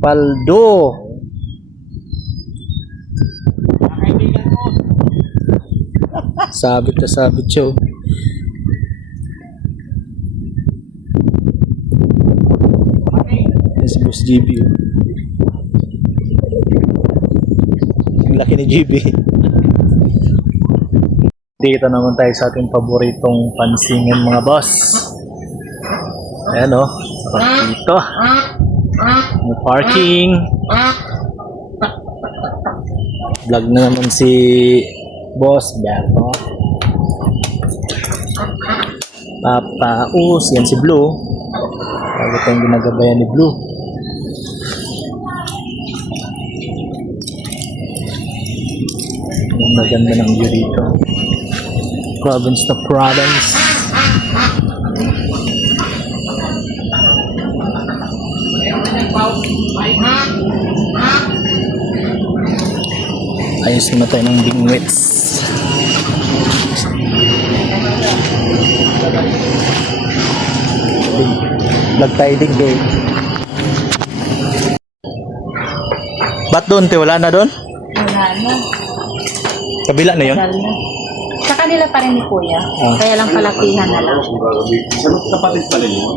Paldo. Sabit na sabit siya. Yes, Boss GB. Ang laki ni GB. Dito naman tayo sa ating paboritong pansingan mga boss. Ayan o. Dito. May parking. Vlog na naman si Boss Berto. Papaus. Yan si Blue. Bago tayong ginagabayan ni Blue. Ang maganda ng view dito. Province to province. Ayos naman tayo ng bingwits. Vlog tayo din kayo. Ba't doon? Wala na doon? Wala na. Kabila na yun? Wala na. Sa kanila pa rin ni Kuya. Kaya lang palakihan na lang. Kapatid pala yun.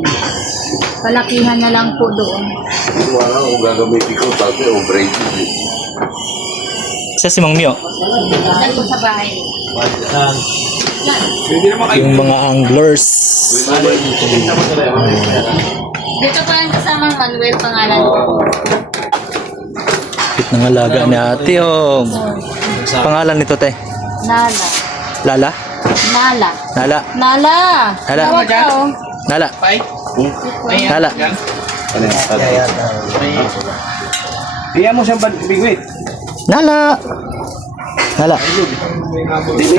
Palakihan na lang po doon. Wala kung gagamitin ko dati o break. Sa si Mang Mio. Dahil ko sa bahay. Hindi naman kayo. Yung mga anglers. Dito pa yung kasama Manuel pangalan ko. Pit ng alaga ni ate. Oh. Pangalan nito te? Nala. Lala? Nala. Nala? Nala. Nala? Tawag ka, oh. Nala? Nala? Kaya mo siyang bigwit. Nala? Nala?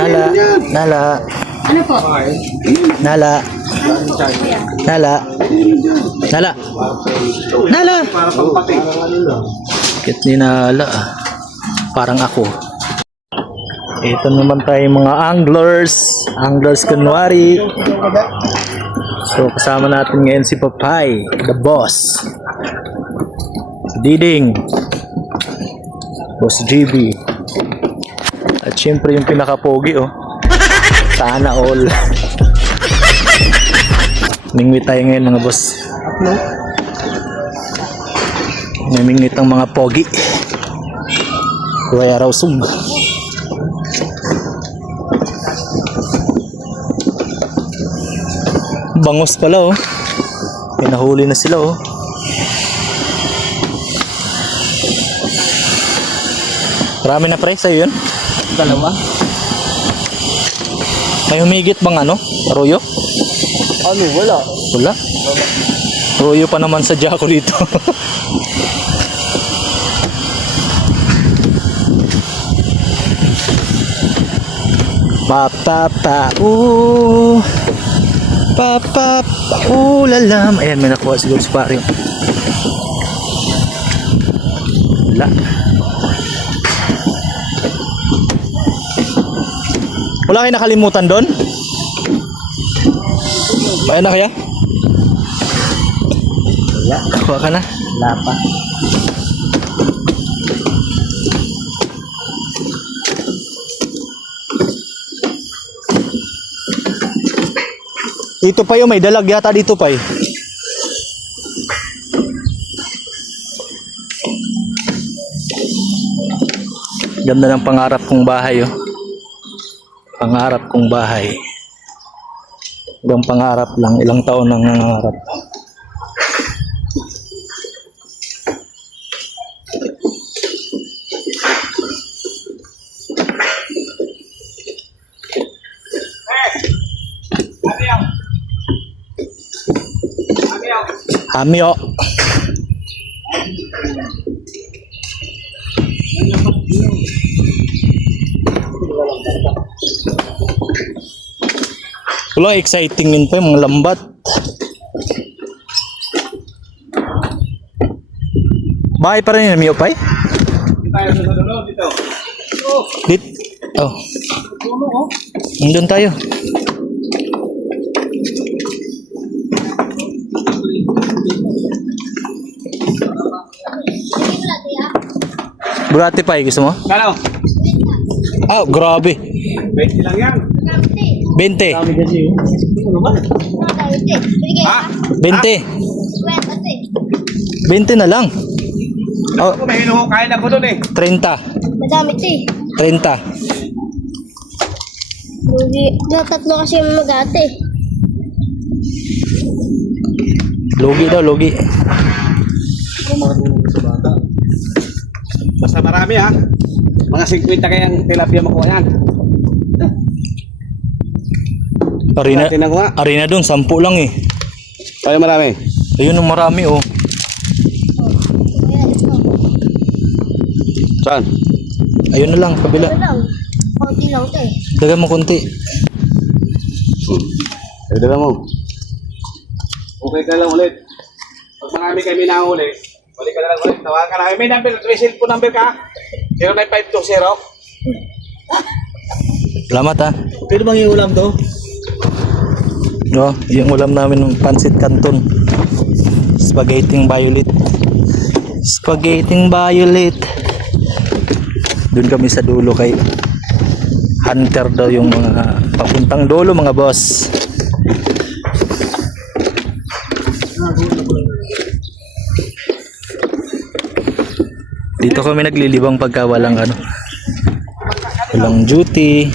Nala? Nala? Ano po? Nala? Nala? Nala? Nala? Para pagpati. Kit ni Nala. Parang ako. Ito naman tayo mga anglers. Anglers kunwari. So kasama natin ngayon si Papay, the boss. Si Diding. Boss GB. At syempre yung pinaka-pogi oh. Sana all. Mingwit tayo ngayon mga boss. Namingwit ang mga pogi. Kuya Rausug. Bangos pala oh. Pinahuli na sila oh. Marami na pre sa'yo yun? Dalawa. May humigit bang ano? Arroyo? Ano? Wala. Wala? Arroyo pa naman sa Jaco dito. Lalam. Ayan, may nakuha siguro sa pari. Wala. Wala kayo nakalimutan doon? Ayan na kaya? Wala. Nakuha ka na? Wala pa. Dito pa yun, may dalag yata dito pa eh. Ganda ng pangarap kong bahay oh. Pangarap kong bahay. Hanggang pangarap lang, ilang taon nang nangangarap. Hamyo. Wala, exciting yun pa yung mga lambat. Bahay pa rin yung Mio Pai? Tayo sa dulo dito. Oh. Nandun tayo. Burati pa gusto mo? Kano? Ah, grabe. 20 lang yan. 20. Ha? 20. 20 na lang. Oh, Ako may hinuhukain ako doon eh. 30. Madami ito eh. 30. Tatlo kasi yung magate. Lugi daw, lugi. Basta marami ha. Mga 50 kayang tilapia makuha yan. Arena, Natin nakuha. arena doon, 10 lang eh. Kaya marami. Ayun ang marami oh. Saan? Ayun na lang, kabila. Ano lang? Konti lang ito eh. Dagan mo konti. Dala mo. Okay ka lang ulit. Pag marami kami nahuli, balik ka na lang ulit. Tawagan ka lang. May number, may cellphone number ka? 09520. Salamat ha. Pwede bang yung ulam to? No, yung ulam namin ng pancit canton. Spaghetti violet. Spaghetti violet. Doon kami sa dulo kay Hunter daw yung mga papuntang dulo mga boss. Dito kami naglilibang pagka walang ano. Walang duty.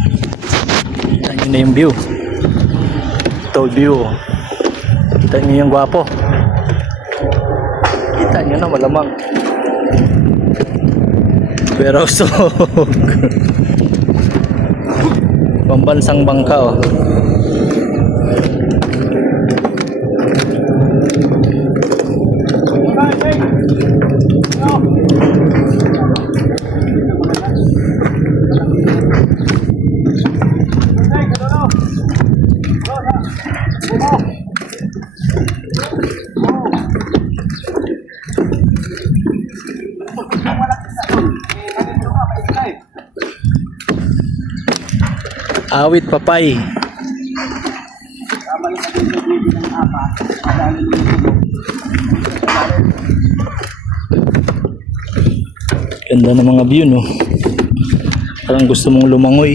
Kita nyo na yung view. Ito view. Kita nyo yung gwapo. Kita nyo na malamang. Pero so pambansang bangka oh. Awit papay. Ganda ng mga view no. Parang gusto mong lumangoy.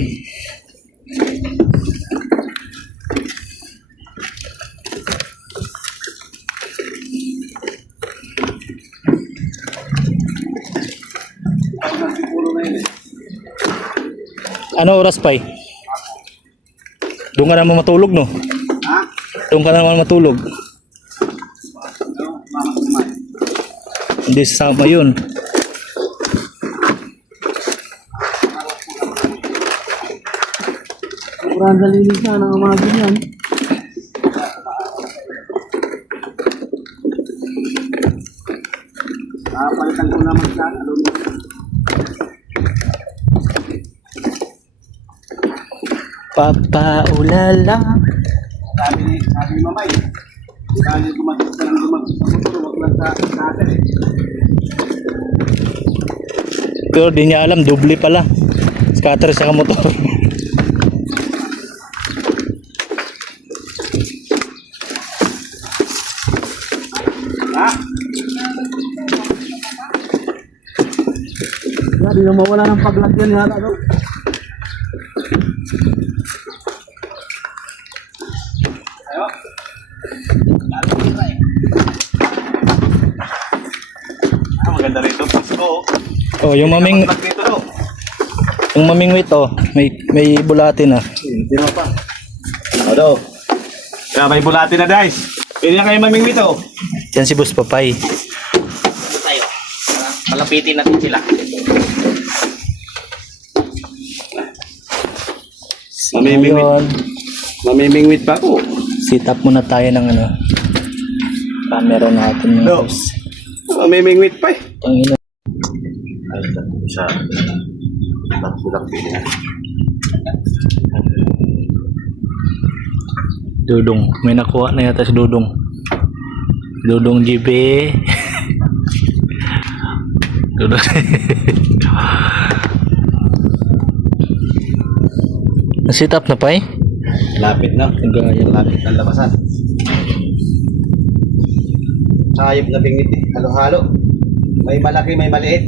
Ano oras pa Doon ka naman matulog no? Ha? Doon ka naman matulog. Hindi sasama yun. Sobrang dalilig na ng mga ganyan. Palitan ko naman siya. Papaulala. Sabi ni Mamay, dahil gumagod sa motor, wag lang sa atin eh. Pero di niya alam, doble pala. Scatter sa motor. Ha? Di na mawala ng paglagyan yata daw. Ayo. Maganda rito. Oh, yung maming wit oh, may bulati na. Hindi na pa. Ano daw? Kaya may bulati na guys. Pwede na kayo mamingwit oh. Yan si Boss Papay. Tayo. Palapitin natin sila. Ngayon, Mamimingwit pa ako. sit up muna tayo ng ano, camera natin mga No. boss. Mamimingwit pa eh. Tangina. Isa. Tatulak din na. Dudong, may nakuha na yata si Dudong. Dudong GB. Dudong. Na-sit up na pa eh. Lapit na. Gaya. Lapit ng labasan. Sayop na bingit eh. Halo-halo. May malaki, may maliit.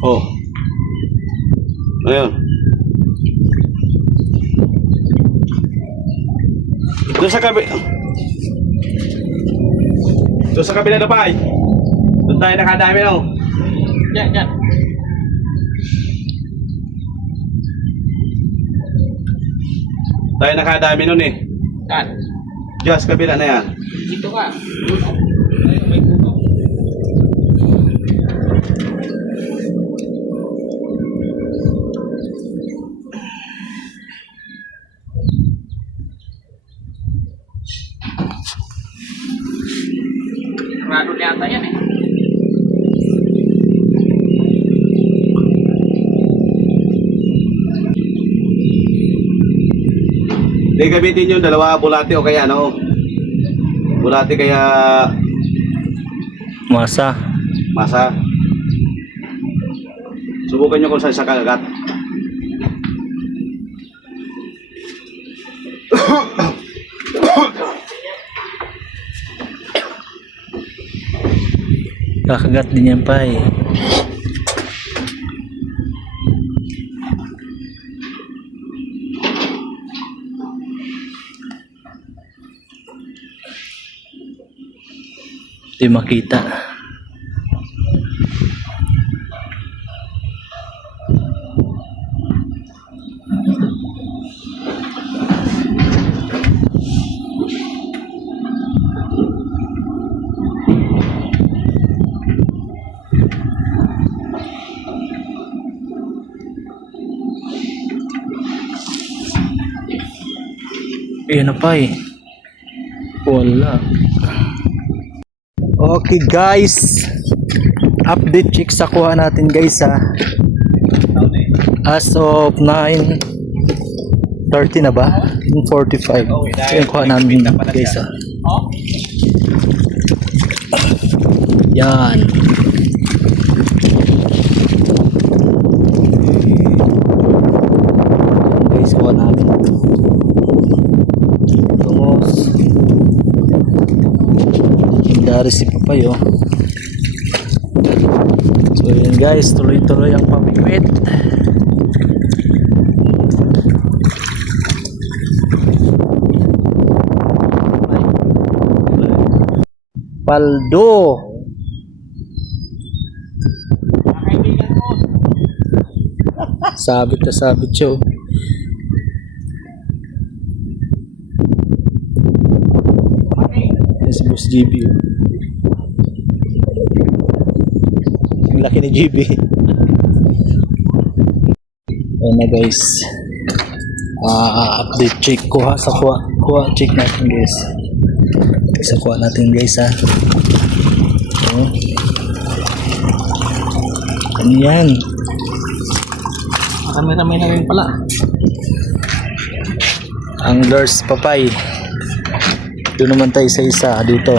Oh. Ayun. Doon sa kabila. Doon sa kabila na pa eh. Doon tayo nakadami no. Yan. Tayo nakadami nun eh. Yan. Diyan sa kabila na yan. Dito ka. Ayun, may puno. Rado yata yan eh. Hindi gamitin yung dalawa bulate o kaya ano. Bulate kaya Masa. masa. Subukan nyo kung saan sa kagat. Kakagat din yan pa eh. Di makita. Ayan na pa eh. Wala. Okay guys. Update check sa kuha natin guys ha. As of 9:30 na ba? 45. Yung kuha namin guys ha. Yan. Guys, kuha namin. Tungos. Dari si Papay oh. So yan guys, tuloy-tuloy ang pamimit. Paldo. Sabit na sabit siya oh. Yan si Boss GB oh. Ang laki ni GB. Ayan na guys. Update check. Kuha check natin guys. Sa kuha natin guys ha. So, ano yan? Marami-rami na rin pala. Anglers Papay. Doon naman tayo sa isa dito.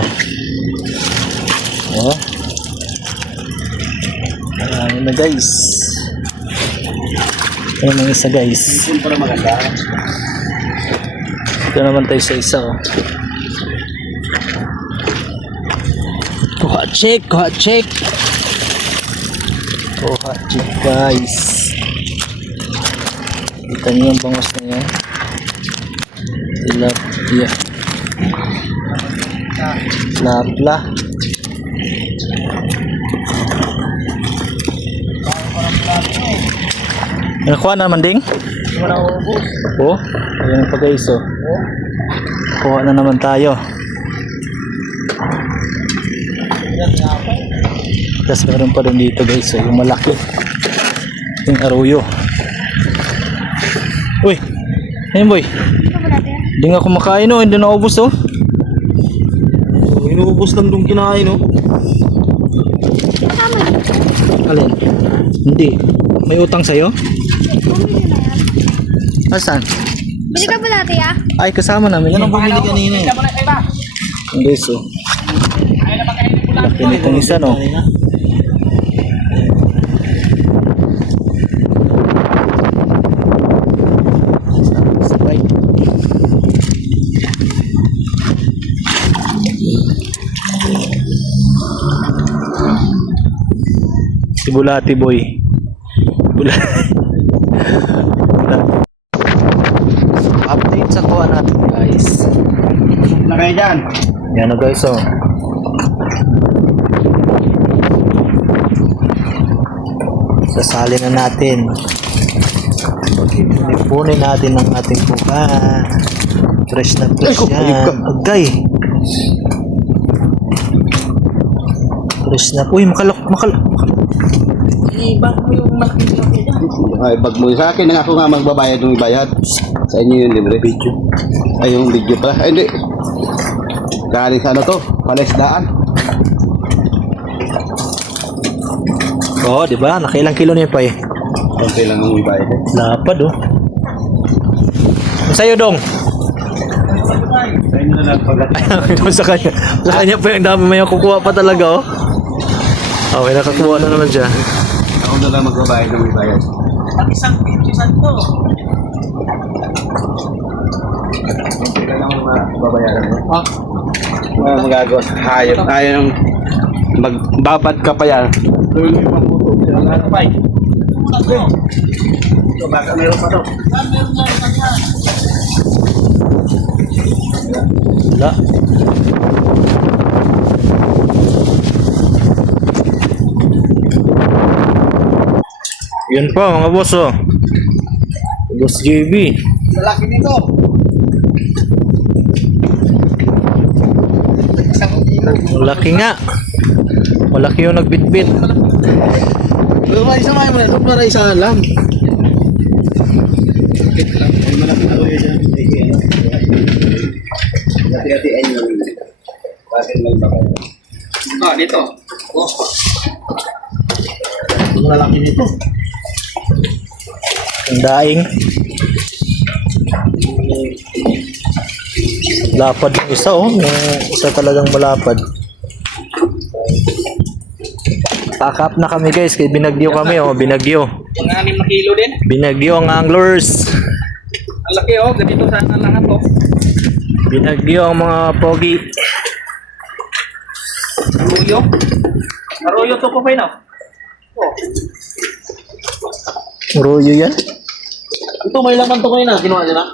Oh. Marami na guys. Ayan ang isa guys. Yung pala maganda. Dito naman tayo sa isa oh. Kuha check guys. Kita niyo yung bangos na yan. Tilapia. Lapla. Nakuha naman ding? Oh, ayan pa guys oh. Kuha na naman tayo. Tapos meron pa rin dito guys oh, yung malaki. Yung aruyo. Uy, ayun boy. Hindi nga kumakain oh, hindi na ubos oh. Inuubos lang nung kinain no. Alin? Hindi. May utang sa'yo? Asan? Bili ka ba dati ah? Ay, kasama namin. Yan ang bumili kanina eh. Tingnan mo na sa iba. Ang beso. Ayaw na makainin ko lang. Laki nitong isa, no? Sprite. Si Bulati Boy. Bulati. So, update sa kuha natin, guys. Na kayo dyan. Yan na, guys, oh. Sasali na natin. Ipunin natin ang ating buka. Fresh na fresh yan. Agay. Fresh na. Uy, makalok. Ibang mo yung mag-video ko dyan. Ay, bag mo sa akin na ako nga magbabayad ng ibayad. Sa inyo yung libre. Video. Ay, yung video pala. Ay, hindi. Galing sa ano to? Palesdaan. Oo, di ba? Nakailang kilo na yun pa eh. Okay lang ang ibayad. Lapad, oh. Sa'yo, Dong. Sa inyo na lang pag Sa kanya. Sa kanya pa yung dami may kukuha pa talaga, oh. Okay, nakakuha na naman siya. ako na lang magbabayad ng ibayad. Ang isang pintusan to. Kaya lang babayaran mo. Wala magagawa. Ayaw ng magbabad ka pa yan. Tuloy mo yung pambuto. Sila nga na pa eh. Ano to? So, baka meron pa to. Meron na yung kanya. Wala. Yan pa mga boss, oh. Boss JB. Lalaki nito. Malaki nga. Malaki yung nagbitbit. Pero may isa mo na ito para isa lang. Malaki na ulit yan. Hati-hati ay yung bakit may bakit. Ah, dito. Ang lalaki nito. Ang daing. Lapad yung isa, oh. Yung isa talagang malapad. Pack up na kami, guys. Kaya binagyo kami, oh. Binagyo. Mga 6 na kilo din. Binagyo ang anglers. Ang laki oh. Ganito sana lahat oh. Binagyo ang mga pogi. Arroyo. Arroyo to po pa yun oh. Oh. Royo yan. Ito may laman to kayo na. Ginawa niya na.